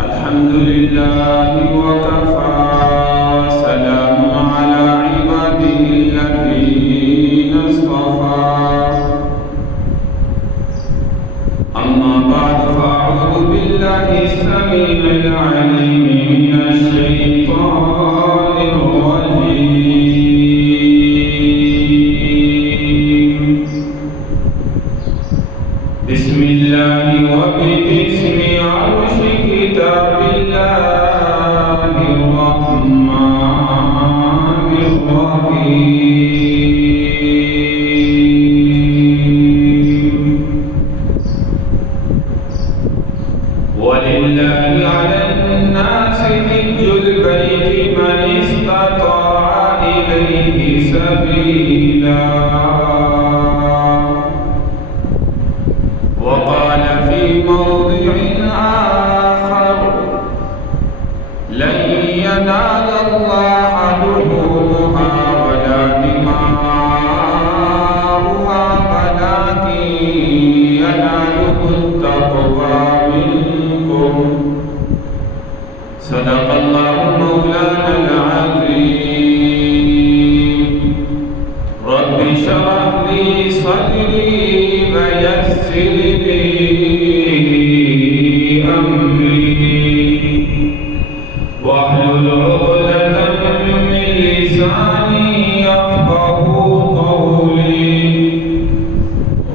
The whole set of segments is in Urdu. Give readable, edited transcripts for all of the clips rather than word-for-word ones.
الحمد لله وكفى سلام على عباده الذين اصطفى أما بعد فأعوذ بالله السميع العليم من الشيطان الرجيم بسم الله وباسم عرش كتاب الله الرحمن الرحيم ولله على الناس حج البيت من استطاع إليه سبيلا وقال في موضع آخر لن ينال الله لحومها ولا دماؤها ولكن يناله التقوى منكم صدق الله مولانا العظيم رب اشرح لي صدري ويسر لي أمري واحلل عقدة من لساني يفقهوا قولي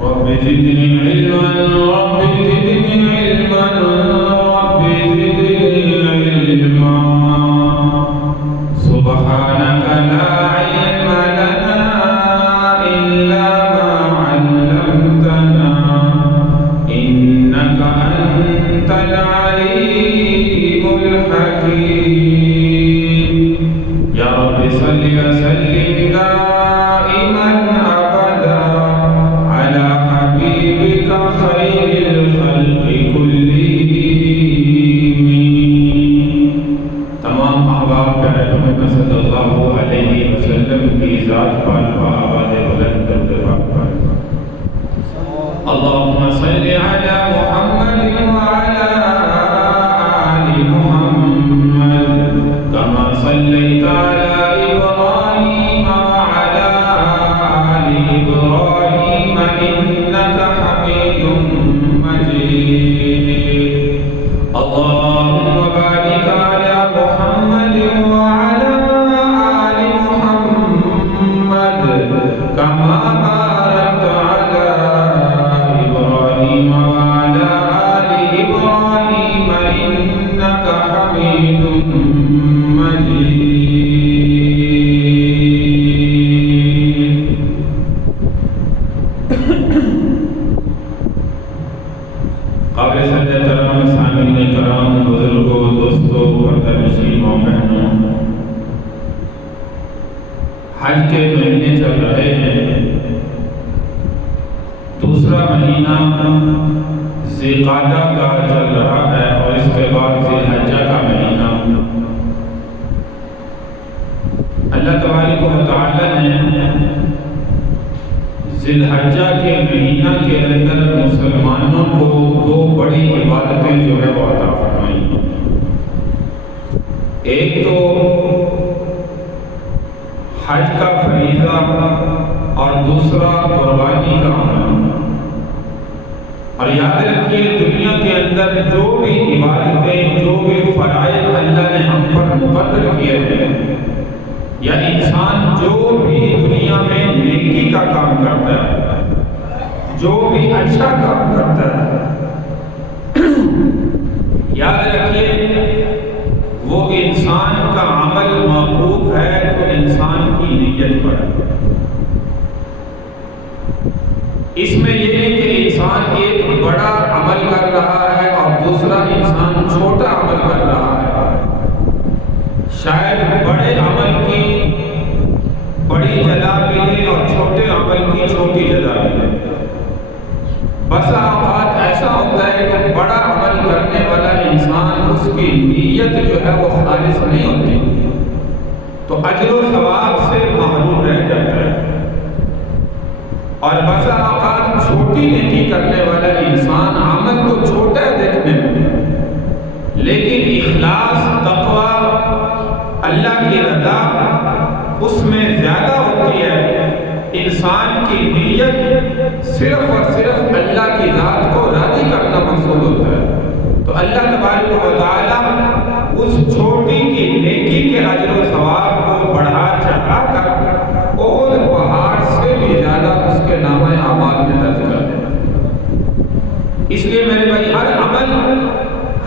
رب زدني علما رب زدني علما رب زدني علما سبحانك لا علم لنا إلا ما علمتنا إنك أنت العليم الحكيم يا رب صل وسلم دائما أبدا على حبيبك خير الخلق كلهم تمام احباب پیارے محمد صلی اللہ علیہ وسلم کی ذات پاک و آواز بلند درود پاک پاک اللهم صل على محمد وعلى آل محمد كما صليت على إبراهيم وعلى آل إبراهيم إنك حميد مجيد اللهم بارك على محمد وعلى آل محمد كما باركت على إبراهيم وعلى آل إبراهيم إنك حميد مجيد قابل صدر کرام سامعین کرام بزرگوں دوستوں پردہ نشین ماں بہنوں حج کے مہینے چل رہے ہیں دوسرا مہینہ ذی القعدہ کا چل رہا ہے اور اس کے بعد ذی الحجہ کا مہینہ اللہ تبارک و تعالی نے ذی الحجہ کے مہینہ کے اندر مسلمانوں کو دو بڑی عبادتیں جو ہے وہ عطا فرمائی ایک تو حج کا فریضہ اور دوسرا قربانی کا عمل اور یاد رکھیے دنیا کے اندر جو بھی عبادتیں جو بھی فرائض اللہ نے ہم پر مقرر کیے ہیں یا انسان جو بھی دنیا میں نیکی کا کام کرتا ہے جو بھی اچھا کام کرتا ہے یاد رکھیے وہ انسان کا عمل موقوف ہے تو انسان کی نیت پر اس میں یہ ہے کہ انسان ایک بڑا عمل کر رہا ہے اور دوسرا انسان چھوٹا عمل کر رہا ہے شاید بڑے عمل کی بڑی جزا ملے اور چھوٹے عمل کی چھوٹی جزا ملے بسا اوقات ایسا ہوتا ہے کہ بڑا عمل کرنے والا انسان اس کی نیت جو ہے وہ خالص نہیں ہوتی تو اجر و ثواب سے محروم رہ جاتا ہے اور بسا اوقات چھوٹی نیکی کرنے والا انسان عمل تو چھوٹا صرف اور صرف اللہ کی ذات کو راضی کرنا مقصود ہوتا ہے، تو اللہ تبارک و تعالیٰ اس چھوٹی کی نیکی کے اجر و ثواب کو بڑھا چڑھا کر احد پہاڑ سے بھی زیادہ اس کے نامہ اعمال میں درج کر دیتا۔ اس لیے میرے بھائی ہر عمل،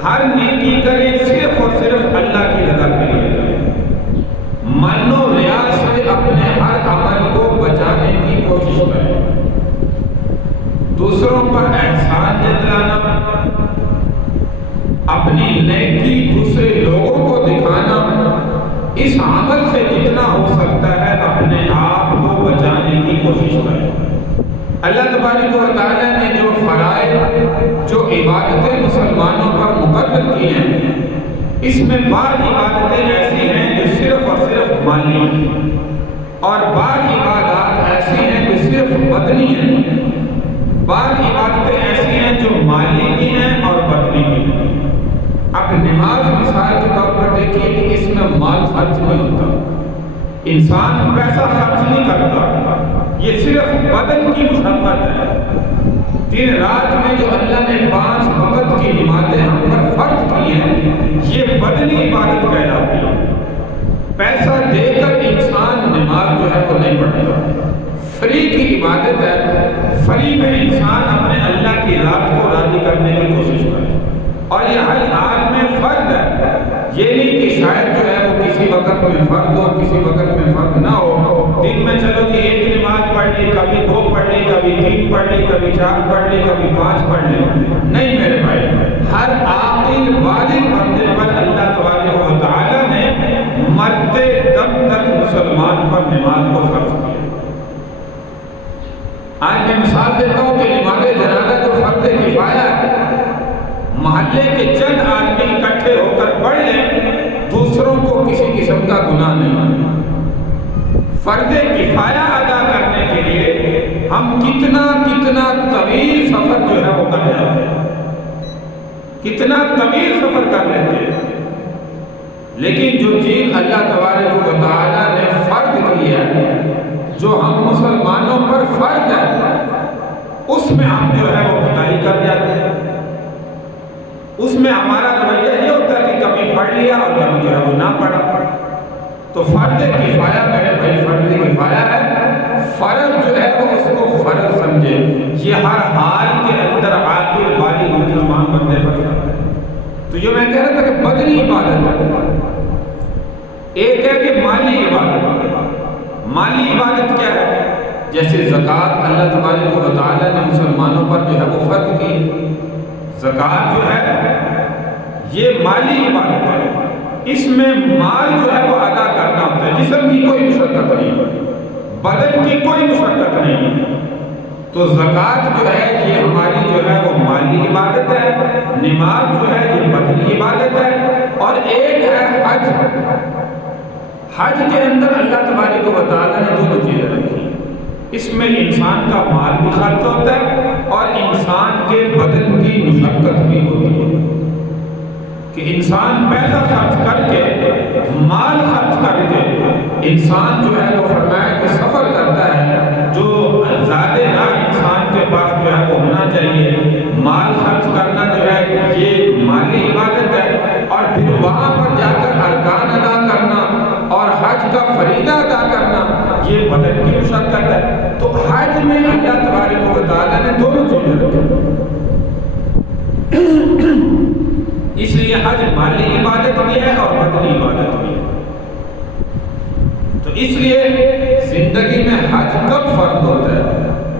ہر نیکی کریں صرف اور صرف اللہ کی رضا کے لیے کریں، من و ریا سے اپنے ہر عمل کو بچانے کی کوشش کریں، دوسروں پر احسان جتلانا، اپنی نیکی دوسرے لوگوں کو دکھانا، اس عمل سے جتنا ہو سکتا ہے اپنے آپ کو بچانے کی کوشش کریں۔ اللہ تبارک و تعالیٰ نے جو فرائض، جو عبادتیں مسلمانوں پر مقرر کی ہیں، اس میں بعض عبادتیں ایسی ہیں جو صرف اور صرف مالی ہیں، اور بعض عبادات ایسی ہیں جو صرف بدنی ہیں، بعض عبادتیں ایسی ہیں جو مالی بھی ہیں اور بدنی بھی ہیں۔ اب نماز مثال کے طور پر دیکھیے کہ اس میں مال خرچ نہیں ہوتا، انسان پیسہ خرچ نہیں کرتا، یہ صرف بدن کی مشقت ہے۔ دن رات میں جو اللہ نے 5 وقت کی نمازیں ہم پر فرض کی ہیں، یہ بدنی عبادت کہلاتی ہے۔ پیسہ دے کر انسان نماز جو ہے وہ نہیں پڑھتا، فری کی عبادت ہے، فری میں انسان اپنے اللہ کی ذات کو راضی کرنے کی کوشش کرے، اور یہ ہر حال میں فرض ہے۔ یہ نہیں کہ شاید جو ہے وہ کسی وقت میں فرض ہو، کسی وقت میں فرض نہ ہو، دن میں چلو جی 1 نماز پڑھ لی، کبھی 2 پڑھ لی، کبھی 3 پڑھ لی، کبھی 4 پڑھ لی، کبھی 5 پڑھ لی، نہیں میرے بھائی، ہر عاقل بالغ بندے پر اللہ تبارک و تعالیٰ نے مرتے دم تک مسلمان پر نماز کو فرض کیا۔ آج میں مثال دیتا ہوں کہ نماز جنازہ جو فرض کفایہ ہے، محلے کے چند آدمی اکٹھے ہو کر پڑھ لیں، دوسروں کو کسی قسم کا گناہ نہیں۔ فرض کفایہ ادا کرنے کے لیے ہم کتنا طویل سفر جو ہے وہ کر جاتے ہیں، کتنا طویل سفر کر لیتے ہیں، لیکن جو چیز اللہ تبارک و تعالیٰ نے فرض کی ہے، جو ہم مسلمانوں پر فرض ہے، اس میں ہم جو ہے وہ کوتاہی کر جاتے ہیں۔ اس میں ہمارا رویہ یہ ہوتا ہے کہ کبھی پڑھ لیا اور کبھی جو ہے وہ نہ پڑھا۔ تو فرض کفایہ میرے بھائی فرض کفایہ ہے، فرض جو ہے وہ اس کو فرض سمجھے، یہ ہر حال کے اندر عاقل بالغ مسلمان بندے پر فرض ہے۔ تو یہ میں کہہ رہا تھا کہ بدنی عبادت ہے، ایک ہے کہ مالی عبادت۔ مالی عبادت کیا ہے؟ جیسے زکوٰۃ اللہ تبارک و تعالیٰ نے مسلمانوں پر جو ہے وہ فرض کی۔ زکوٰۃ جو ہے یہ مالی عبادت ہے، اس میں مال جو ہے وہ ادا کرنا ہوتا ہے، جسم کی کوئی مشقت نہیں، بدن کی کوئی مشقت نہیں۔ تو زکوٰۃ جو ہے یہ ہماری جو ہے وہ مالی عبادت ہے، نماز جو ہے یہ بدنی عبادت ہے، اور ایک ہے حج۔ حج کے اندر اللہ تبارک و تعالیٰ نے 2 چیزیں رکھی، اس میں انسان کا مال بھی خرچ ہوتا ہے اور انسان کے بدن کی مشقت بھی ہوتی ہے، کہ انسان پیسہ خرچ کر کے، مال خرچ کر کے انسان جو ہے وہ فرمایا کہ سفر کرتا ہے، جو زیادہ نہ انسان کے پاس جو ہے وہ ہونا چاہیے۔ مال خرچ کرنا جو ہے یہ مالی عبادت ہے، اور پھر وہاں پر جا کر ارکان ادا کرنا اور حج کا فریضہ ادا کرنا یہ بدن کی مشقت ہے۔ تو حج میں اللہ تبارک و تعالیٰ نے 2 چیزیں رکھی، اس لیے حج مالی عبادت بھی ہے اور بدنی عبادت بھی ہے۔ تو اس لیے زندگی میں حج کب فرض ہوتا ہے،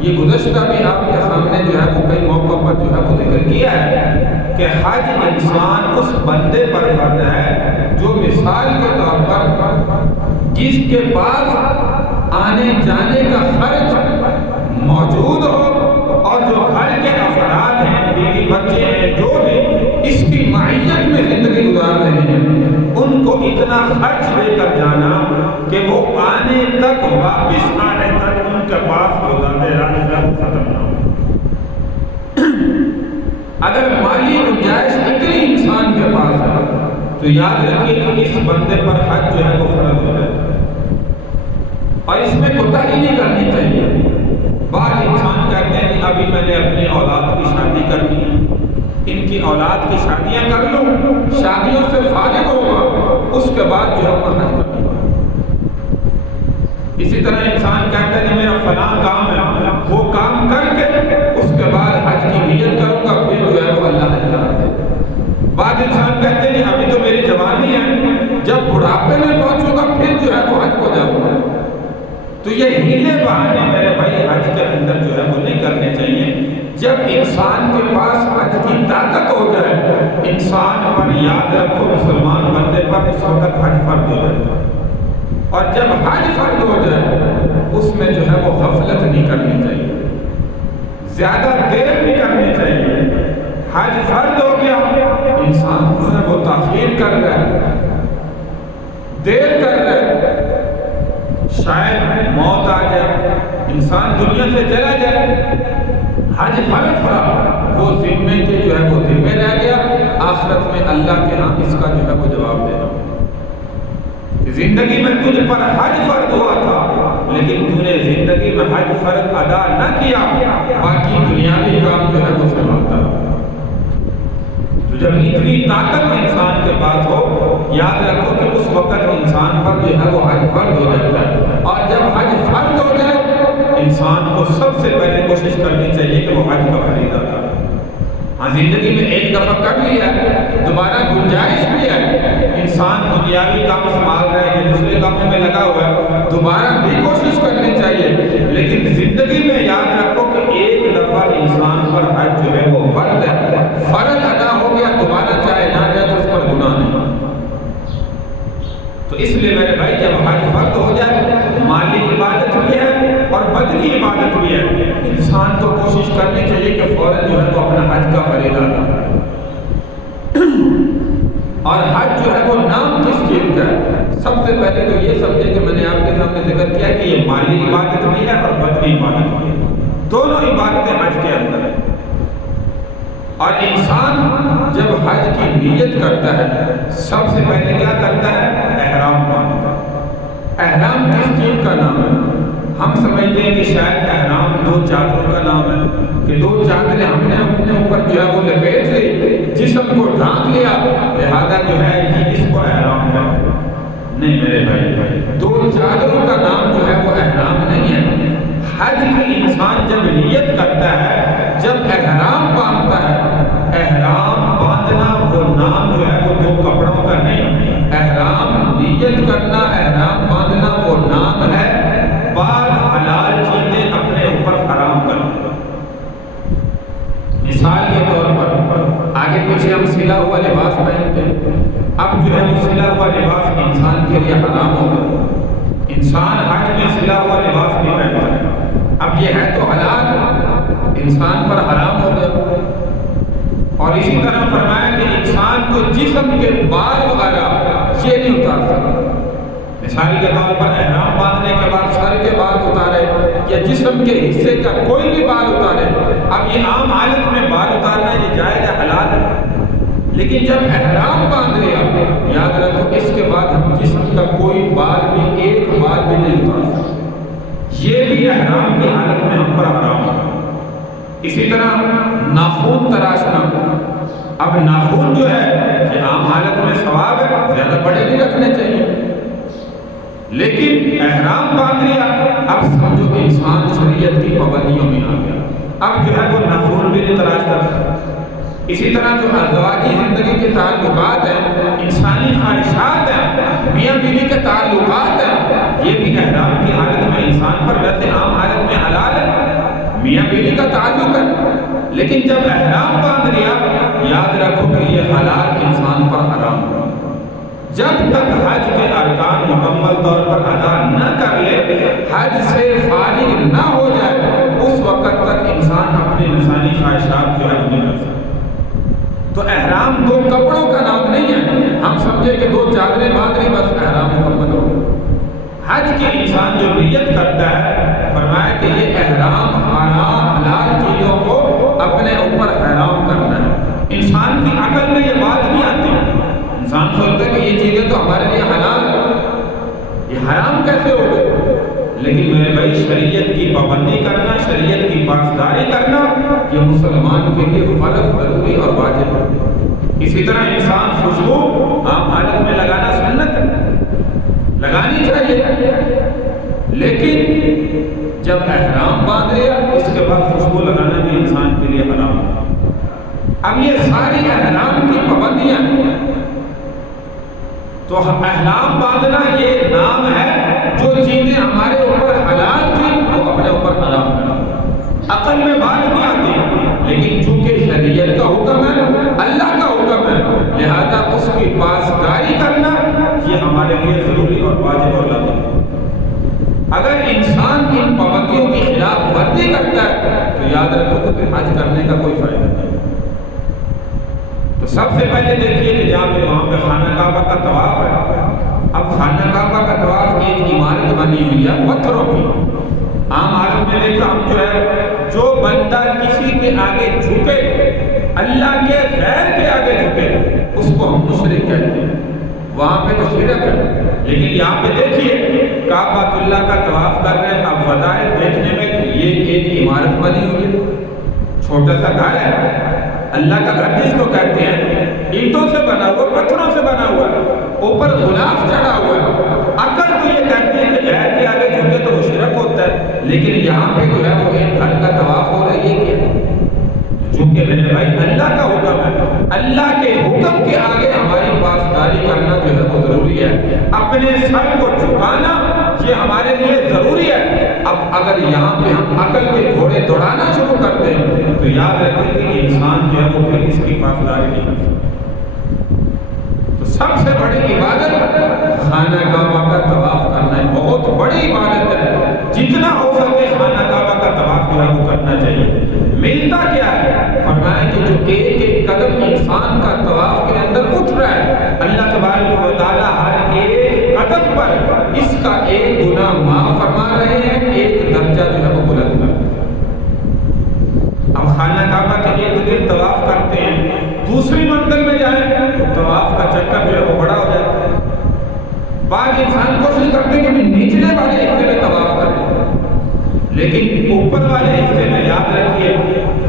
یہ گزشتہ بھی آپ کے سامنے جو ہے وہ کئی موقع پر جو ہے وہ ذکر کیا ہے کہ حج انسان اس بندے پر فرض ہے جو مثال کے طور پر جس کے پاس آنے جانے کا خرچ موجود ہو، اور جو گھر کے افراد ہیں، بیوی بچے ہیں، جو بھی اس کی معیت میں زندگی گزار رہے ہیں، ان کو اتنا خرچ لے کر جانا کہ وہ آنے تک، واپس آنے تک ان کے پاس وہ زیادہ راستہ ختم نہ ہو۔ اگر مالی گنجائش اتنی انسان کے پاس ہے تو یاد رکھیے کہ اس بندے پر حج جو ہے وہ فرض ہو جاتا ہے، اور اس میں کوتاہی نہیں کرنی چاہیے۔ بعض انسان کہتے ہیں کہ ابھی میں نے اپنی اولاد کی شادی کرنی ہے، ان کی اولاد کی شادیاں کر لوں، شادیوں سے فارغ ہوگا، اس کے بعد جو ہے وہ حج کروں گا۔ اسی طرح انسان کہتا ہے کہ میرا فلاں کام ہے، وہ کام کر کے اس کے بعد حج کی نیت کروں گا، پھر جو ہے وہ اللہ حج کرا دے۔ بعض انسان کہتے ہیں کہ ابھی تو میری جوانی ہے، جب بڑھاپے میں پہنچوں گا پھر جو ہے وہ حج کو جاؤں گا۔ تو یہ ہیلے بہانے میرے بھائی حج کے اندر جو ہے وہ نہیں کرنے چاہیے۔ جب انسان کے پاس حج کی طاقت ہو جائے، انسان پر یاد رکھو مسلمان بندے پر اس وقت حج فرض ہو جائے، اور جب حج فرض ہو جائے اس میں جو ہے وہ غفلت نہیں کرنی چاہیے، زیادہ دیر نہیں کرنی چاہیے۔ حج فرض ہو گیا، انسان جو ہے وہ تاخیر کر رہا ہے، دیر کر رہا ہے، شاید موت آ جائے، انسان دنیا سے چلا جائے، حج فرض تھا، وہ ذمے کے جو ہے وہ ذمے رہ گیا، آخرت میں اللہ کے ہاں اس کا جو ہے وہ جواب دینا۔ زندگی میں تجھ پر حج فرض ہوا تھا، لیکن تو نے زندگی میں حج فرض ادا نہ کیا، باقی دنیاوی کام جو ہے وہ سنبھالتا۔ تو جب اتنی طاقت انسان کے پاس ہو، یاد رکھو کہ اس وقت انسان پر جو ہے وہ حج فرض ہو جاتا ہے، اور جب حج فرض ہو جائے انسان کو سب سے پہلے کوشش کرنی چاہیے کہ وہ حج کا فریضہ ادا کرے۔ ہاں زندگی میں ایک دفعہ کر لیا، دوبارہ گنجائش بھی ہے، انسان دنیاوی کام سنبھال رہا ہے یا دوسرے کاموں میں لگا ہوا ہے، دوبارہ بھی کوشش کرنی چاہیے، لیکن زندگی میں یاد رکھو کہ ایک دفعہ انسان پر حج جو ہے وہ فرض ہے، فرض ادا ہو گیا، دوبارہ چاہے نہ جائے تو اس پر گناہ نہیں۔ تو اس لیے میرے بھائی جب حج فرض ہو جائے، مالی عبادت بھی ہے اور بدنی عبادت بھی ہے، انسان کو کوشش کرنی چاہیے کہ فوراً جو ہے وہ اپنا حج کا فریضہ ادا کرے۔ اور حج جو ہے وہ نام کس چیز کا ہے؟ سب سے پہلے تو یہ سمجھے کہ میں نے آپ کے سامنے ذکر کیا کہ یہ مالی عبادت بھی ہے اور بدنی عبادت بھی ہے، دونوں عبادتیں حج کے اندر ہیں۔ اور انسان جب حج کی نیت کرتا ہے سب سے پہلے کیا کرتا ہے؟ احرام باندھتا ہے۔ احرام کس چیز کا نام ہے؟ ہم سمجھتے ہیں کہ شاید احرام دو چادروں کا نام ہے، کہ دو چادریں ہم نے اپنے اوپر جو ہے وہ لپیٹ لی، جسم کو ڈھانک لیا، لہذا جو ہے کہ اس کو احرام کہتے ہیں۔ نہیں میرے بھائی، دو چادروں کا نام جو ہے وہ احرام نہیں ہے۔ حج کی انسان جب نیت کرتا ہے، جب احرام باندھتا ہے، احرام باندھنا وہ نام جو ہے وہ دو کپڑوں کا نہیں، احرام نیت کرنا، احرام باندھنا وہ نام ہے بعض حلال چیزیں اپنے اوپر حرام کرنا۔ مثال کے طور پر آگے پیچھے ہم سلا ہوا لباس پہنتے ہیں، اب جو ہے وہ سلا ہوا لباس انسان کے لیے حرام ہو گیا، انسان حج میں سلا ہوا لباس نہیں پہنتا ہے، اب یہ ہے تو حلال، انسان پر حرام ہو گیا۔ اور اسی طرح فرمایا کہ انسان کو جسم کے بال وغیرہ یہ نہیں اتار سکتا۔ مثال کے طور پر احرام باندھنے کے بعد سر کے بال اتارے یا جسم کے حصے کا کوئی بھی بال اتارے، اب یہ عام حالت میں بال اتارنا یہ جائز ہے، حلال ہے، لیکن جب احرام باندھ لیا یاد رکھو اس کے بعد ہم جسم کا کوئی بال بھی، ایک بال بھی نہیں اتار سکتے، یہ بھی احرام کی حالت میں ہم پر حرام ہے۔ اسی طرح ناخون تراشنا، اب ناخون جو ہے یہ عام حالت میں ثواب ہے، زیادہ بڑے نہیں رکھنے چاہیے، لیکن احرام باندھ لیا، اب سمجھو کہ انسان شریعت کی پابندیوں میں آ گیا، اب جو ہے وہ ناخون بھی نہیں تراش کرتا۔ اسی طرح جو ازواجی زندگی کے تعلقات ہیں، انسانی خواہشات ہیں، میاں بیوی کے تعلقات ہیں، یہ بھی احرام کی حالت میں انسان پر ویسے عام حالت میں حلال ہے، میاں بیوی کا تعلق ہے، لیکن جب احرام باندھ لیا یاد رکھو کہ یہ حلال انسان پر حرام ہے۔ جب تک حج کے ارکان مکمل طور پر ادا نہ کر لے، حج سے فارغ نہ ہو جائے، اس وقت تک انسان اپنی انسانی خواہشات جو ہے نہیں کر سکتا۔ تو احرام دو کپڑوں کا نام نہیں ہے، ہم سمجھے کہ دو چادریں باندھ لی بس احرام مکمل ہو گیا۔ حج کے انسان جو نیت کرتا ہے، فرمایا کہ یہ احرام حرام حلال چیزوں کو اپنے اوپر حرام کرنا ہے۔ انسان کی عقل میں یہ بات نہیں آتی، انسان سوچتا ہے کہ یہ چیزیں تو ہمارے لیے حلال ہیں، یہ حرام کیسے ہو گئے؟ لیکن میرے بھائی شریعت کی پابندی کرنا، شریعت کی پاسداری کرنا یہ مسلمان کے لیے فرض، ضروری اور واجب ہے۔ اسی طرح انسان خوشبو عام حالت میں لگانا سنت ہے، لگانی چاہیے، لیکن جب احرام باندھ لیا اس کے بعد خوشبو لگانا بھی انسان کے لیے حرام ہے۔ اب یہ ساری احرام کی پابندیاں، تو احرام باندھنا یہ نام ہے، جو چیزیں ہمارے اوپر حلال تھی وہ اپنے اوپر حرام ہے، عقل میں بات نہیں آتی، لیکن چونکہ شریعت کا حکم ہے، اللہ کا حکم ہے، لہذا اس کی پاسداری کرنا یہ ہمارے لیے ضروری اور واجب اور لازم ہے۔ اگر انسان ان پابندیوں کی خلاف ورزی کرتا ہے تو یاد رکھو کہ پھر حج کرنے کا کوئی فائدہ نہیں۔ تو سب سے پہلے دیکھیے کہ جہاں پہ وہاں پہ خانہ کعبہ کا طواف ہے، اب خانہ کعبہ کا طواف ایک عمارت بنی ہوئی ہے پتھروں کی۔ عام حالت میں دیکھا ہم جو بندہ کسی کے آگے جھکے، اللہ کے غیر کے آگے جھکے، اس کو ہم مشرک کہتے ہیں، وہاں پہ تو شرک ہے۔ لیکن یہاں پہ دیکھیے کعبۃ اللہ کا طواف کر رہے ہیں، اب وظاہر دیکھنے میں یہ ایک عمارت بنی ہوئی ہے، چھوٹا سا گھر ہے، اللہ کا گھر جس کو کہتے ہیں، اینٹوں سے بنا ہوا، پتھروں سے بنا ہوا، اوپر غلاف چڑھا ہوا ہے۔ عقل تو یہ کہتی ہے کہ غیر کے آگے جھکے تو وہ شرک ہوتا ہے، لیکن یہاں پہ جو ہے وہ ایک گھر کا طواف ہو رہا ہے، یہ کیا ہے؟ چونکہ میرے بھائی اللہ کا حکم ہے، اللہ کے حکم کے آگے ہماری پاسداری کرنا جو ہے وہ ضروری ہے، اپنے سر کو جھکانا یہ ہمارے لیے ضروری ہے۔ اب اگر یہاں پہ ہم عقل کے گھوڑے دوڑانا شروع کرتے ہیں تو یاد رکھیں کہ انسان جو ہے وہ پھر اس کی پاسداری نہیں کر سکتا۔ تو سب سے بڑی عبادت خانہ کعبہ کا طواف کرنا ہے، بہت بڑی عبادت ہے، جتنا ہو سکے خانہ کعبہ کا طواف جو ہے وہ کرنا چاہیے۔ ملتا کیا ہے؟ فرمایا کہ جو ایک ایک قدم انسان کا طواف کے اندر اٹھ رہا ہے، اللہ تبارک و تعالیٰ ہر ایک قدم پر اس کا ایک گناہ معاف فرما رہے ہیں، ایک درجہ جو ہے وہ بلند کر رہے ہیں۔ اب خانہ کعبہ کے ارد گرد طواف کرتے ہیں، دوسری منزل میں جائیں تو طواف کا چکر جو ہے وہ بڑا ہو جاتا ہے۔ بعض انسان کوشش کرتے ہیں کہ نچلے والے حصے میں طواف کریں، لیکن اوپر والے حصے میں یاد رکھیے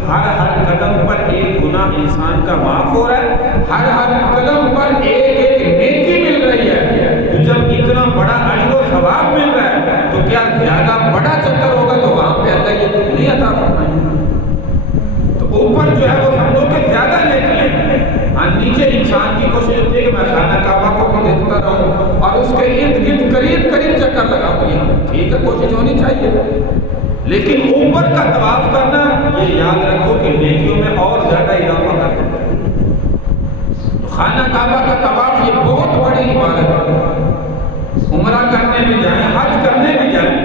ہر قدم پر ایک گناہ انسان کا معاف ہو رہا ہے، ہر قدم پر ایک ایک نیکی مل رہی ہے۔ تو جب اتنا بڑا اجر و ثواب مل رہا ہے تو کیا زیادہ بڑا چکر ہوگا تو وہاں پہ اللہ یہ نہیں عطا فرمائے؟ تو اوپر جو ہے وہ سمجھو کہ زیادہ نیکی ہے، اور نیچے انسان کی کوشش ہوتی ہے کہ میں خانہ کعبہ کو بھی دیکھتا رہوں اور اس کے ارد گرد قریب قریب چکر لگاؤں، یہ ٹھیک ہے، کوشش ہونی چاہیے، لیکن اوپر کا طواف کرنا یہ یاد رکھو کہ نیکیوں میں اور زیادہ اضافہ کر دیتا ہے۔ خانہ کعبہ کا طواف یہ بہت بڑی عبادت ہے، عمرہ کرنے میں جائیں، حج کرنے میں جائیں،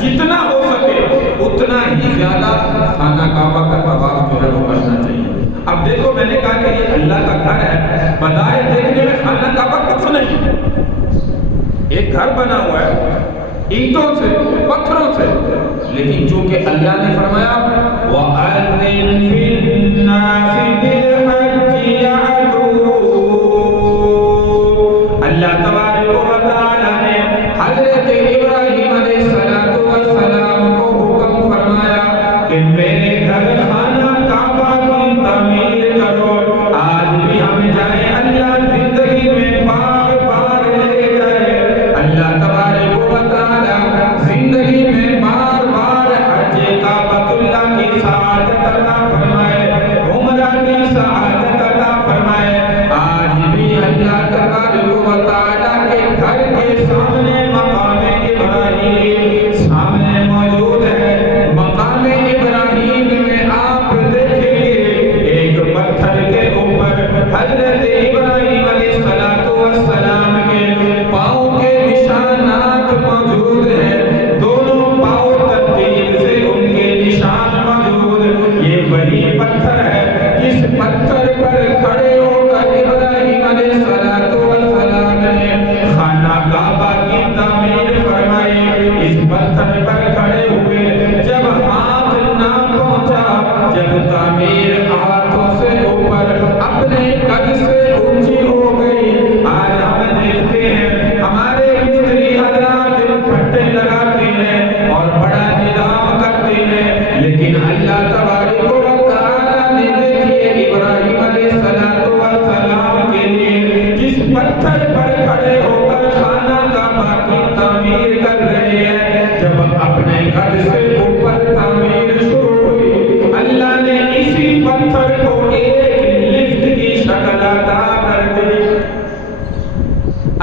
جتنا ہو سکے اتنا ہی زیادہ خانہ کعبہ کا طواف جو ہے وہ کرنا چاہیے۔ اب دیکھو میں نے کہا کہ یہ اللہ کا گھر ہے، بظاہر دیکھنے میں خانہ کعبہ کچھ نہیں، ایک گھر بنا ہوا ہے اینٹوں سے، پتھروں سے، لیکن چونکہ اللہ نے فرمایا وَأَذِّن فِي النَّاسِ بِالْحَجِّ يَأْتُوكَ، اللہ تبارک و تعالیٰ نے حضرت ابراہیم علیہ السلام کو حکم فرمایا کہ میرے گھر خانہ کعبہ کی تعمیر کرو۔ آج بھی ہم جائیں، اللہ زندگی میں بار بار لے جائے، اللہ تبارک و تعالیٰ زندگی میں بار بار حج کعبۃ اللہ کی سعادت عطا فرمائے، عمرہ کی سعادت عطا فرمائے۔ آج بھی اللہ تبارک و تعالیٰ کے گھر کے سامنے مقام ابراہیم سامنے موجود ہے۔ مقام ابراہیم میں آپ دیکھیں گے ایک پتھر کے اوپر حضرت ابراہیم علیہ السلام کے پاؤں کے نشانات موجود ہیں، دونوں پاؤں ترتیب سے ان کے نشان موجود۔ یہ وہی پتھر ہے جس پتھر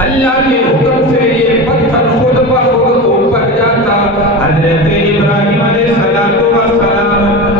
اللہ کے حکم سے یہ پتھر خود بخود اوپر جاتا. حضرت ابراہیم علیہ السلام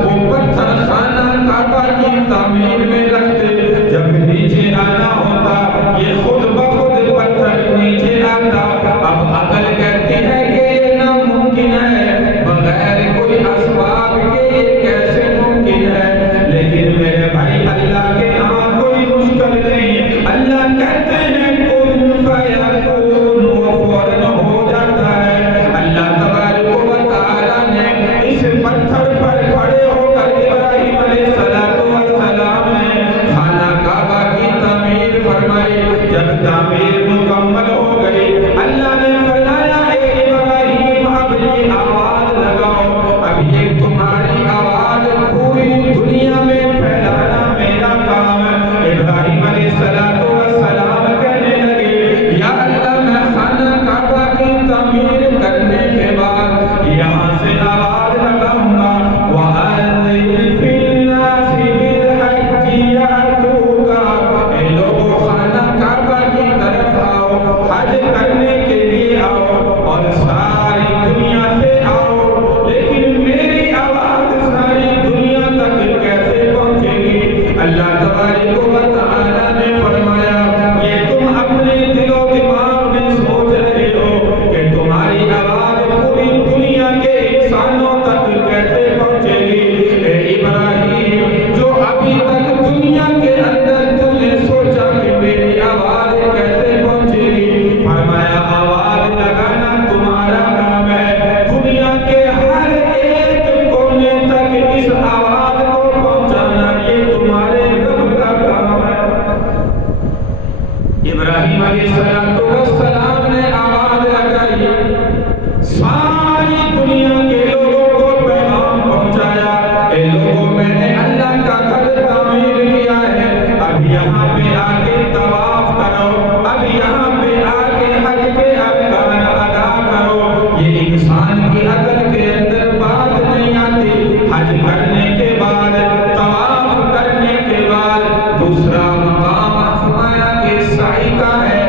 وہ پتھر خانہ کعبہ کی تعمیر میں رکھتے. جب نیچے آنا ہوتا یہ خود بخود پتھر نیچے آتا. اب عقل کہتی ہے کہ یہ ناممکن ہے، بغیر کوئی اسباب کے یہ کیسے ممکن ہے؟ لیکن میرے بھائی اللہ کے ہاں کوئی مشکل نہیں. اللہ کہتے ہیں کن فیکون، وہ فوراً ہو جاتا ہے. اللہ تبارک و تعالی نے اس پتھر پر کھڑے ہو کر ابراہیم علیہ السلام نے خانہ کعبہ کی تعمیر فرمائی. جب تعمیر مکمل ہو گئی اللہ نے فرمایا اے ابراہیم اب یہ آواز لگاؤ. اب یہ تمہاری آواز پوری دنیا میں پھیلانا میرا کام ہے. ابراہیم علیہ السلام کہنے لگے یا اللہ میں خانہ کعبہ کی تعمیر کرنے کے بعد یہاں سے آواز لگاؤں گا وَأَذِّن فِي النَّاسِ بِالْحَجِّ يَأْتُوكَ، اے لوگوں خانہ کعبہ کی طرف آؤ، حج کرنے کے لیے آؤ اور ساری دنیا سے آؤ. لیکن میری آواز ساری دنیا تک کیسے پہنچے گی؟ اللہ تبارک و تعالی نے فرمایا یہ تم اپنے دل و دماغ میں سوچ رہے ہو کہ تمہاری آواز پوری دنیا کے انسانوں تک کیسے پہنچے گی. اے ابراہیم جو ابھی تک دنیا کے اندر تم نے سوچا کہ میری آواز کیسے پہنچے گی، فرمایا آواز لگانا تمہارا کام ہے. دنیا کے ہر ایک کونے تک اس آواز کو پہنچانا یہ تمہارے رب کا کام ہے. ابراہیم علیہ السلام نے آواز لگائی، ساری دنیا کے لوگوں کو پیغام پہنچایا اے لوگوں میں نے اللہ کا گھر تعمیر کیا ہے، اب یہاں پہ آ کے طواف کرو، اب یہاں پہ آ کے حج کے ارکان ادا کرو. یہ انسان کی عقل کے اندر بات نہیں آتی. حج کرنے کے بعد طواف کرنے کے بعد دوسرا مقام فرمایا کہ سعی کا ہے.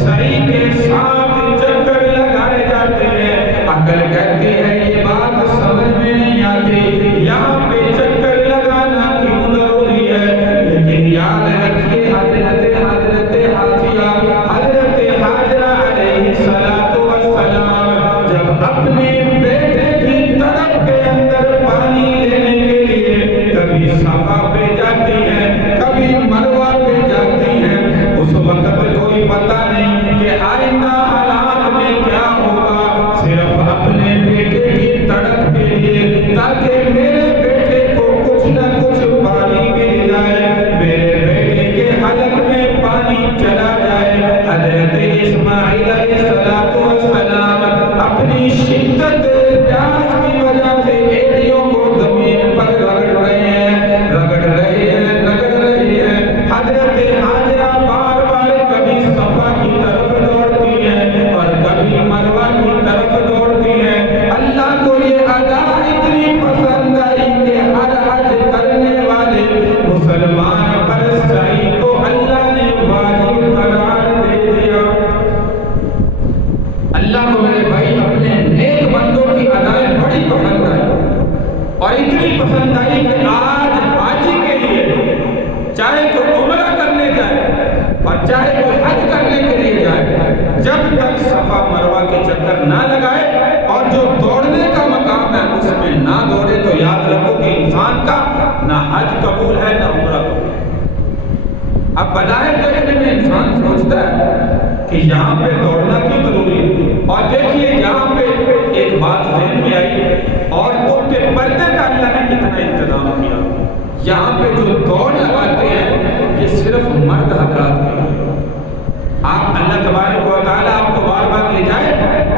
سعی کے ساتھ چکر لگائے جاتے ہیں. عقل کہتی ہے یہ بات سمجھ میں نہیں آتی، یہاں پہ چکر لگانا کیوں ضروری ہے؟ لیکن یاد رکھیے حضرت حاجرہ علیہ السلام جب اپنے بیٹے کی طرف کے اندر پانی لینے کے لیے کبھی صفا پہ جاتی ہیں کبھی مروہ پہ جاتی ہیں، اس وقت کوئی پتہ نہیں کہ آئندہ حالات میں کیا ہوگا. صرف اپنے بیٹے کی تڑپ کے لیے تاکہ میرے بیٹے کو کچھ نہ کچھ پانی مل جائے، میرے بیٹے کے حلق میں پانی چلا جائے. حضرت اسماعیل علیہ السلام اپنی شدت پیاس کی وجہ سے ایڑیوں کو زمین پر رگڑ رہے ہیں. حضرت حاجرہ بار بار کبھی صفا کی طرف دوڑتی ہیں اور کبھی مروہ کی طرف دوڑتی ہیں. اللہ کو یہ ادا اتنی پسند آئی کہ ہر حج کرنے والے مسلمان پر سعی کو اللہ نے واجب قرار دے دیا. اللہ کو میرے بھائی اپنے نیک بندوں کی ادائیں بڑی پسند آئی اور اتنی پسند آئی کہ آج حاجی کے لیے چاہے کوئی عمرہ کرنے جائے اور چاہے کوئی حج کرنے کے لیے جائے، جب تک صفا مروہ کے چکر نہ لگائے اور جو دوڑنے کا مقام ہے اس میں نہ دوڑے تو یاد رکھو کہ انسان کا نہ حج قبول ہے نہ عمرہ قبول ہے. اب بظاہر دیکھنے میں انسان سوچتا ہے کہ یہاں پہ دوڑنا کیوں ضروری ہے، اور دیکھیے یہاں پہ ایک بات ذہن میں آئی، عورتوں کے پردے کا اللہ نے کتنا انتظام کیا. یہاں پہ جو دوڑ لگاتے ہیں یہ صرف مرد حضرات کے لیے. آپ اللہ تبارک و تعالیٰ آپ کو بار بار لے جائے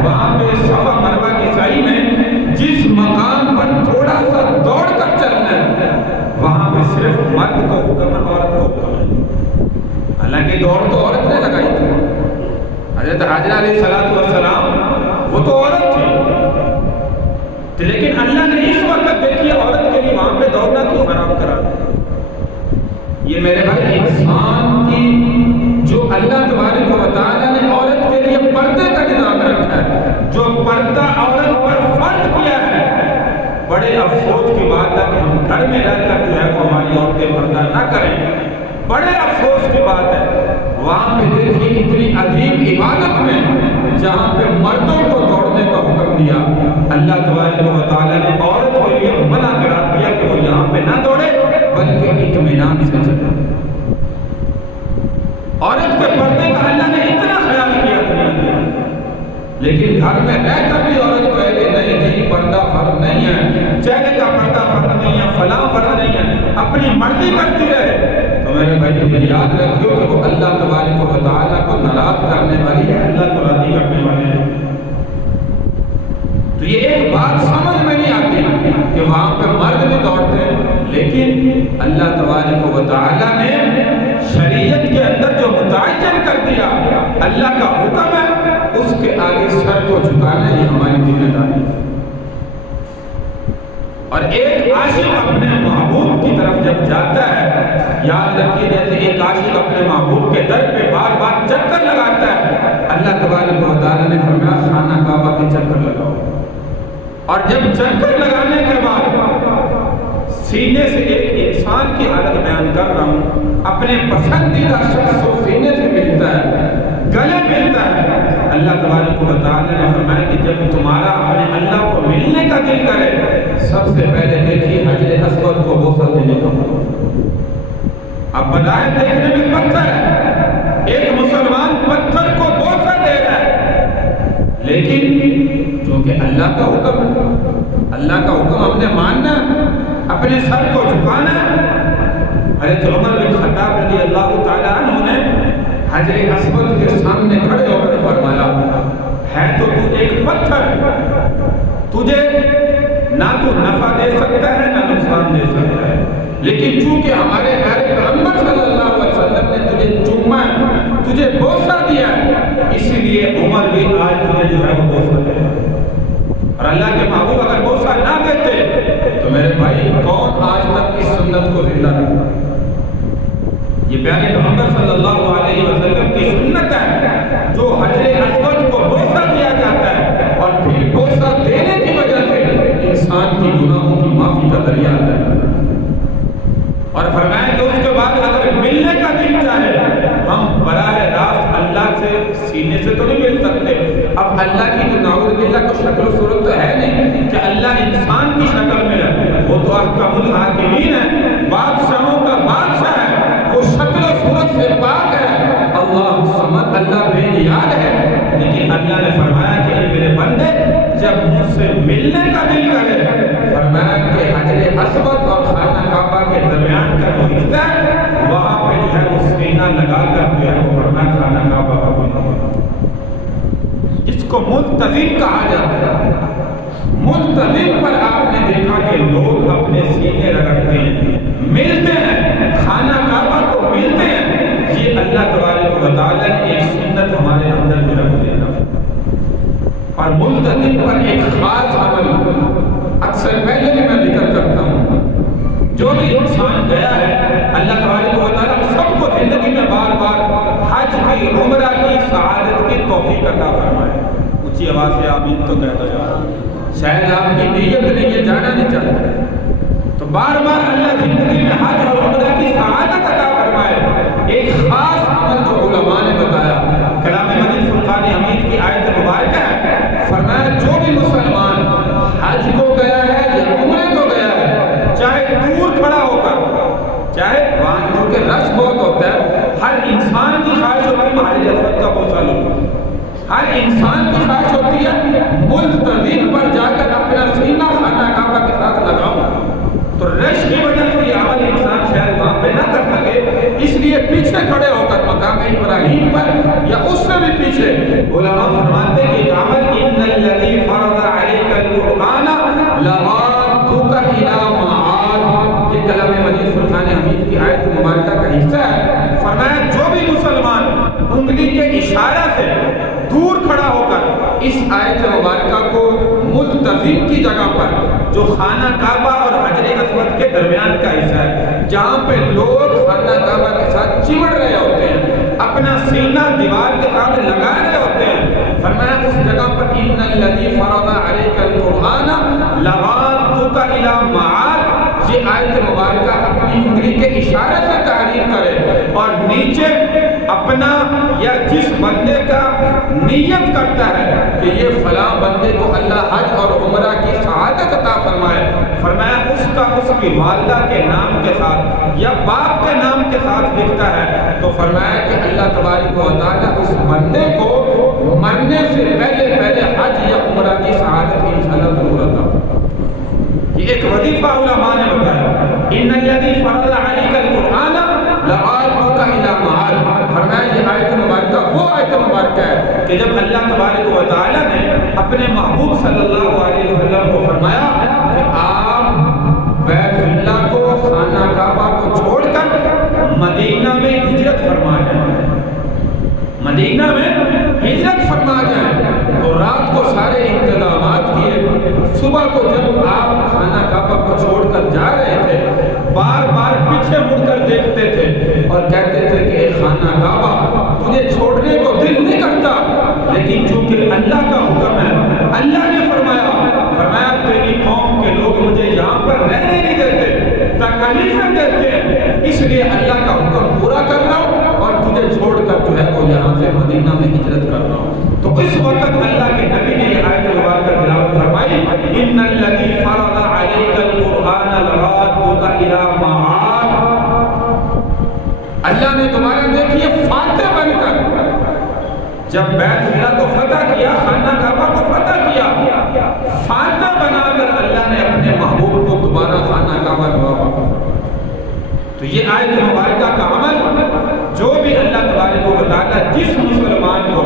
وہاں پہ صفا مروہ کی سعی میں جس مقام پر تھوڑا سا دوڑ کر چلنا ہے وہاں پہ صرف مرد کو حکم ہے، عورت کو حکم ہے. حالانکہ دوڑ تو عورت نے لگائی تھی. حضرت حاجرہ علیہ السلام وہ تو عورت تھی، لیکن اللہ نے اس وقت دیکھیے عورت کے لیے وہاں پہ دوڑنا کیوں حرام کرا. یہ میرے بھائی انسان کی جو اللہ تبارک و تعالیٰ نے عورت جو پردہ عورت پر فرض کیا ہے، بڑے افسوس کی بات ہے کہ ہم گھر میں رہ کر جو ہے وہ ہماری عورتیں پردہ نہ کریں، بڑے افسوس کی بات ہے۔ وہاں پہ دیکھیے اتنی عظیم عبادت میں جہاں پہ مردوں کو دوڑنے کا حکم دیا، اللہ تبارک و تعالیٰ نے عورت کے لیے منع کرا دیا کہ وہ یہاں پہ نہ دوڑے بلکہ اطمینان سے چلے۔ عورت کے پردے کا اللہ نے اتنا خیال کیا دنیا میں، لیکن گھر میں رہ کر بھی عورت کہے کہ نہیں جی پردہ فرض نہیں ہے، چہرے کا پردہ فرض نہیں ہے، فلاں فرض نہیں ہے، اپنی مرضی کرتی رہے، تو میرے بھائی تم یاد رکھو کہ وہ اللہ تبارک و تعالیٰ کو ناراض کرنے والی ہے، اللہ کو راضی کرنے والے ہیں۔ تو یہ ایک بات سمجھ میں نہیں آتی کہ وہاں پہ مرد بھی دوڑتے ہیں، لیکن اللہ تبارک و تعالیٰ نے شریعت کے اندر جو متعین کر دیا، اللہ کا حکم ہے، اس کے آگے سر کو جھکانا یہ ہماری ذمہ داری ہے۔ اور ایک عاشق اپنے محبوب کی طرف جب جاتا ہے، یاد رکھیے جیسے ایک عاشق اپنے محبوب کے در پہ بار بار چکر لگاتا ہے، اللہ تبارک و تعالیٰ نے فرمایا خانہ کعبہ کے چکر لگاؤ، اور جب چکر لگانے کے بعد سینے سے ایک انسان کی حالت بیان کر رہا ہوں، اپنے پسندیدہ شخص کو سینے سے ملتا ہے، گلے ملتا ہے، اللہ تبارک و تعالیٰ نے فرمایا کہ جب تمہارا اپنے اللہ کو ملنے کا دل کرے، سب سے پہلے دیکھیے حجر اسود کو بوسہ دینے کا حکم۔ اب بظاہر دیکھنے میں پتھر ہے، ایک مسلمان پتھر کو بوسہ دے رہا ہے، لیکن چونکہ اللہ کا حکم ہے، اللہ کا حکم ہم نے ماننا، اپنے سر کو جھکانا۔ حضرت عمر بن خطاب رضی اللہ تعالیٰ عنہ نے حجر اسود کے سامنے کھڑے ہو کر فرمایا ہے تو ایک پتھر، تجھے نہ تو نفع دے سکتا ہے نہ نقصان دے سکتا ہے، لیکن چونکہ ہمارے پیارے پیغمبر صلی اللہ علیہ وسلم نے تجھے چوما، تجھے بوسہ دیا، اسی لیے عمر بھی آج تجھے جو ہے وہ بوسہ دے۔ اور اللہ کے محبوب اگر بوسہ نہ دیتے تو میرے بھائی کون آج تک اس سنت کو زندہ رکھتا؟ یہ پیارے پیغمبر صلی اللہ علیہ وسلم کی سنت ہے، جو حجر اسود کو بوسہ دیا جاتا ہے، اور پھر بوسہ دینے کی وجہ سے انسان کی گناہوں کی معافی کا ذریعہ ہے۔ اور فرمایا کہ اس کے بعد اگر ملنے کا دل چاہے، ہم براہ راست اللہ سے سینے سے تو نہیں مل سکتے، اب اللہ کی جو نعوذ باللہ کو شکل و صورت تو ہے نہیں کہ اللہ انسان کی شکل میں ہے، وہ تو احکم الحاکمین ہے، بادشاہوں کا بادشاہ ہے، وہ شکل و صورت سے پاک ہے، اللہ الصمد، اللہ بے نیاز ہے، لیکن اللہ نے فرمایا کہ اے میرے بندے جب مجھ سے ملنے کا دل کرے، فرمایا کہ حجر اسود اور خانہ کعبہ کے درمیان کا جو حصہ ہے وہاں پہ جو ہے وہ سینہ لگا کر جو ہے وہ فرمایا خانہ کعبہ کا بنا، اس کو ملتزم کہا جاتا ہے۔ ملتزم پر آپ نے دیکھا کہ لوگ اپنے سینے رگڑتے ہیں، ملتے ہیں، خانہ کعبہ کو ملتے ہیں، یہ اللہ تبارک و تعالیٰ نے ایک سنت ہمارے اندر جو ہے وہ دینا۔ اور ملتزم پر ایک خاص عمل اکثر پہلے بھی میں ذکر کرتا ہوں، جو بھی انسان گیا ہے اللہ تبارک و تعالیٰ سب کو زندگی میں بار بار حج کی، عمرہ کی، سعادت کی توفیق عطا فرمائے۔ اونچی آواز سے آمین تو کہہ دو جا، شاید آپ کی نیت نہیں ہے، جانا نہیں چاہتے، تو بار بار اللہ زندگی میں حج اور عمرہ کی سعادت عطا فرمائے۔ ایک خاص عمل جو علماء نے بتایا، کلام مجید فرقان حمید کی آیت مبارکہ ہے، فرمایا جو بھی مسلمان حج کو گیا ہے یا عمرے کو گیا ہے، چاہے دور کھڑا ہو کر، چاہے وہاں کیونکہ رش بہت ہوتا ہے، ہر انسان کی خواہش ہوتی ہے حجر اسود کا بوسہ لو، ہر انسان کی خواہش ہوتی ہے ملتزم پر جا کر اپنا سینہ خانہ کعبہ کے ساتھ لگاؤں، تو رش کی وجہ سے یہ عمل انسان شاید وہاں پہ نہ کر سکے، اس لیے پیچھے کھڑے ہو کر مقام ابراہیم پر یا اس سے بھی پیچھے علماء فرماتے ہیں کہ عمل ان الذی فرض علیک القرآن لآتوک الی معاد، یہ کلام مجید فرقان حمید کی آیت مبارکہ کا حصہ ہے۔ فرمایا جو بھی مسلمان انگلی کے اشارہ سے دور کھڑا ہو کر اس آیت مبارکہ کو ملتزم کی جگہ پر جو خانہ کعبہ اور حجر اسود کے درمیان کا حصہ ہے، جہاں پہ لوگ خانہ کعبہ کے ساتھ چمڑ رہے ہوتے ہیں، اپنا سینہ دیوار کے ساتھ لگا رہے ہوتے ہیں، فرمایا اس جگہ پر ان الی معاد، یہ آیت مبارکہ اپنی انگلی کے اشارے سے تحریر کرے اور نیچے اپنا یا جس بندے کا نیت کرتا ہے کہ یہ فلاں بندے کو اللہ حج اور عمرہ کی سعادت عطا فرمائے، فرمایا اس کا اس کی والدہ کے نام کے ساتھ یا باپ کے نام کے ساتھ لکھتا ہے، تو فرمایا کہ اللہ تبارک و تعالیٰ اس بندے کو مرنے سے پہلے حج یا عمرہ کی سعادت انشاءاللہ ضرور عطا فرمائے۔ یہ ایک وظیفہ علماء نے بتایا، ان الذی فرض علیک القرآن لعادک الی معاد، فرمایا یہ آیت مبارکہ وہ آیت مبارکہ ہے کہ جب اللہ تبارک و تعالیٰ نے اپنے محبوب صلی اللہ علیہ وسلم کو فرمایا کہ آپ بیت اللہ کو، خانہ کعبہ کو چھوڑ کر مدینہ میں ہجرت فرما جائیں، مدینہ میں ہجرت فرما جائیں، تو رات کو سارے انتظامات کیے، صبح کو جب آپ خانہ کعبہ کو چھوڑ کر جا رہے تھے بار بار پیچھے مڑ کر دیکھتے تھے اور کہتے تھے کہ خانہ کعبہ تجھے چھوڑنے کو دل نہیں کرتا، لیکن چونکہ اللہ کا حکم ہے، اللہ نے فرمایا تیری قوم کے لوگ مجھے یہاں پر رہنے نہیں دیتے، تکلیفیں دیتے ہیں، اس لیے اللہ کا حکم پورا کر رہا ہوں اور تجھے چھوڑ کر جو ہے وہ یہاں سے مدینہ میں ہجرت کر رہا ہوں۔ تو اس وقت اللہ کے نبی نے یہ آیت مبارکہ تلاوت فرمائی، ان الذی فرض علیک القرآن لعادک الی معاد، اللہ نے تمہارا دیکھیے فاتح بن کر جب بیت اللہ کو فتح کیا، خانہ کعبہ کو فتح کیا، فاتح بنا کر اللہ نے اپنے محبوب کو دوبارہ خانہ کعبہ میں واپس۔ تو یہ آیت مبارکہ کا عمل جو بھی اللہ تبارک و تعالیٰ جس مسلمان کو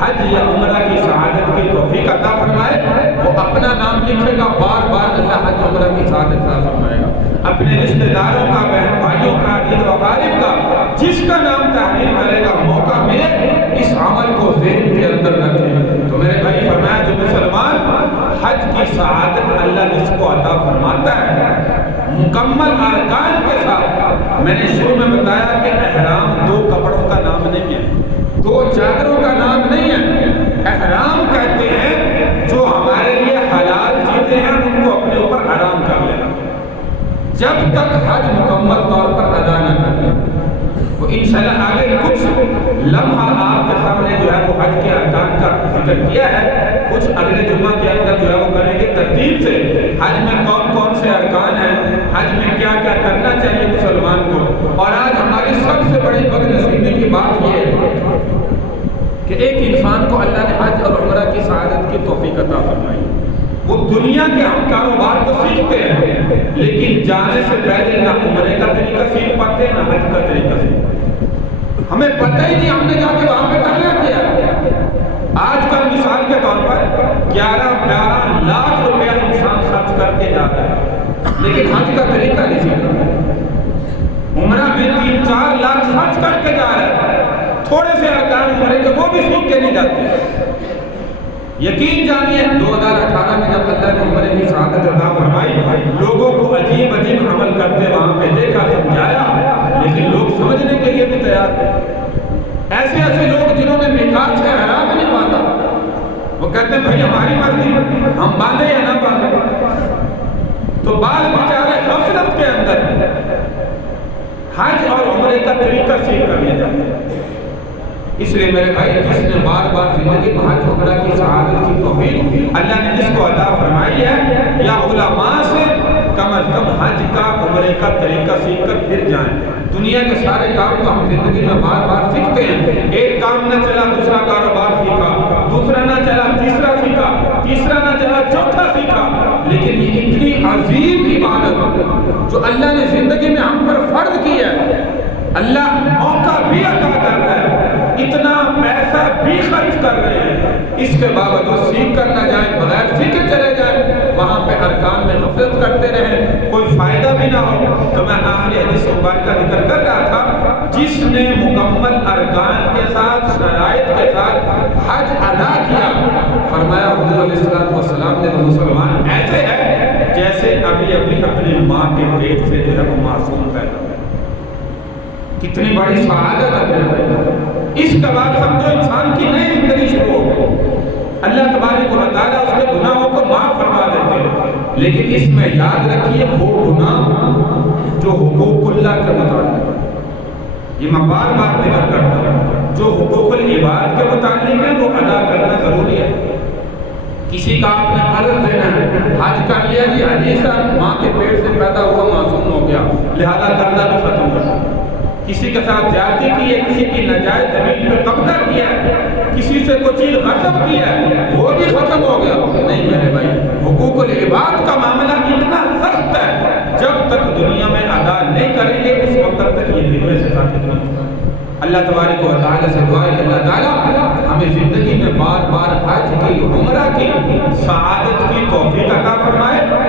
حج یا عمرہ کی سعادت کی توفیق عطا فرمائے وہ اپنا نام لکھے گا، بار بار اللہ حج عمرہ کی سعادت عطا فرمائے گا، اپنے رشتہ داروں کا، بہن بھائیوں کا، عزیز و اقارب کا، جس کا نام تحریر کرے گا، موقع ملے اس عمل کو ذہن کے اندر رکھے۔ تو میرے بھائی فرمایا جو مسلمان حج کی سعادت اللہ جس کو عطا فرماتا ہے مکمل ارکان کے ساتھ، میں نے شروع میں بتایا کہ احرام دو کپڑوں کا نام نہیں ہے، دو چادروں کا نام نہیں ہے، احرام کہتے ہیں جو ہمارے لیے حلال چیزیں ہیں ان کو اپنے اوپر حرام کر لینا، جب تک حج مکمل طور پر ادا نہ کر لیں۔ تو انشاءاللہ آگے کچھ لمحہ آپ کے سامنے جو ہے وہ حج کے ارکان کا ذکر کیا ہے، کچھ اگلے جمعہ کے اندر جو ہے وہ کریں گے ترتیب سے، حج میں کون کون سے ارکان ہیں، حج میں کیا کیا کرنا چاہیے مسلمان کو۔ اور آج ہماری سب سے بڑی بد نصیبی کی بات یہ ہے کہ ایک انسان کو اللہ نے حج اور عمرہ کی سعادت کی توفیق عطا فرمائی، وہ دنیا کے ہم کاروبار تو سیکھتے ہیں لیکن جانے سے پہلے نہ عمرے کا طریقہ سیکھ پاتے نہ حج کا طریقہ سیکھ پاتے، ہمیں پتہ ہی نہیں ہم نے جا کے وہاں پہ کرنا کیا۔ آج کل مثال کے طور پر 11-12 لاکھ روپیہ انسان خرچ کر کے جاتا ہے لیکن حج کا طریقہ نہیں سیکھا، عمرہ میں 3-4 لاکھ خرچ کر کے جا رہا ہے، تھوڑے سے ارکان عمرے کے وہ بھی سیکھ کے نہیں جاتے۔ یقین جانیے 2018 میں جب اللہ نے عمرے کی سعادت عطا فرمائی، لوگوں کو عجیب عجیب عمل کرتے وہاں پہ دیکھا، سمجھایا، لیکن لوگ سمجھنے کے لیے بھی تیار تھے۔ ایسے ایسے لوگ جنہوں نے میقات سے احرام ہی نہیں باندھا، وہ کہتے ہیں بھائی ہماری مرضی، ہم باندھیں یا نہ باندھیں۔ تو بعض بیچارے غفلت کے اندر حج اور عمرے کا طریقہ سیکھ کر لے جاتے ہیں۔ اس لیے میرے بھائی جس نے بار بار زندگی میں حج عمرہ کی سعادت کی توفیق اللہ نے جس کو عطا فرمائی ہے، یا علماء سے کم از کم حج کا عمرے کا طریقہ سیکھ کر پھر جائیں۔ دنیا کے سارے کام تو ہم زندگی میں بار بار سیکھتے ہیں، ایک کام نہ چلا دوسرا کاروبار سیکھا، دوسرا نہ چلا تیسرا سیکھا، تیسرا نہ چلا چوتھا سیکھا، لیکن یہ اتنی عظیم عبادت جو اللہ نے زندگی میں ہم پر فرض کی ہے، اللہ موقع بھی عطا کر رہا ہے، اتنا پیسہ بھی خرچ کر رہے ہیں، اس کے باوجود سیکھ کر نہ جائیں، بغیر سیکھے چلے جائیں، وہاں پہ ارکان میں غفلت کرتے رہیں، کوئی فائدہ بھی نہ ہو۔ تو میں آخری حدیث مبارکہ ذکر کر رہا تھا، جس نے مکمل ارکان کے ساتھ، شرائط کے ساتھ حج ادا کیا، فرمایا حضور علیہ السلام نے وہ مسلمان ایسے ہے جیسے ابھی ابھی اپنی ماں کے پیٹ سے جو ہے وہ معصوم پیدا ہوا۔ کتنی بڑی سعادت ہے۔ اس کے بعد سمجھو انسان کی نئی زندگی شروع ہو گئی، اللہ تبارک و تعالیٰ اس کے گناہوں کو معاف فرما دیتے ہیں، لیکن اس میں یاد رکھیے وہ گناہ جو حقوق اللہ کے متعلق، یہ میں بار بار ذکر کرتا ہوں، جو حقوق العباد کے متعلق ہے وہ ادا کرنا ضروری ہے۔ کسی کا آپ نے قرض دینا ہے، حج کر لیا جی، حدیث ماں کے پیٹ سے پیدا ہوا معصوم ہو گیا، لہذا قرضہ بھی ختم کرنا۔ کسی کے ساتھ زیادتی کی ہے، کسی کی ناجائز زمین پہ قبضہ کیا ہے، کسی سے کوئی چیز غصب کیا ہے، وہ بھی ختم ہو گیا۔ نہیں میرے بھائی، حقوق العباد کا معاملہ اتنا سخت ہے، جب تک دنیا میں ادا نہیں کریں گے اس وقت تک یہ ذمے سے ثابت نہیں ہوگا۔ اللہ تبارک و تعالیٰ سے دعا ہے کہ اللہ تعالیٰ ہمیں زندگی میں بار بار حج کی، عمرہ کی سعادت کی توفیق عطا فرمائے۔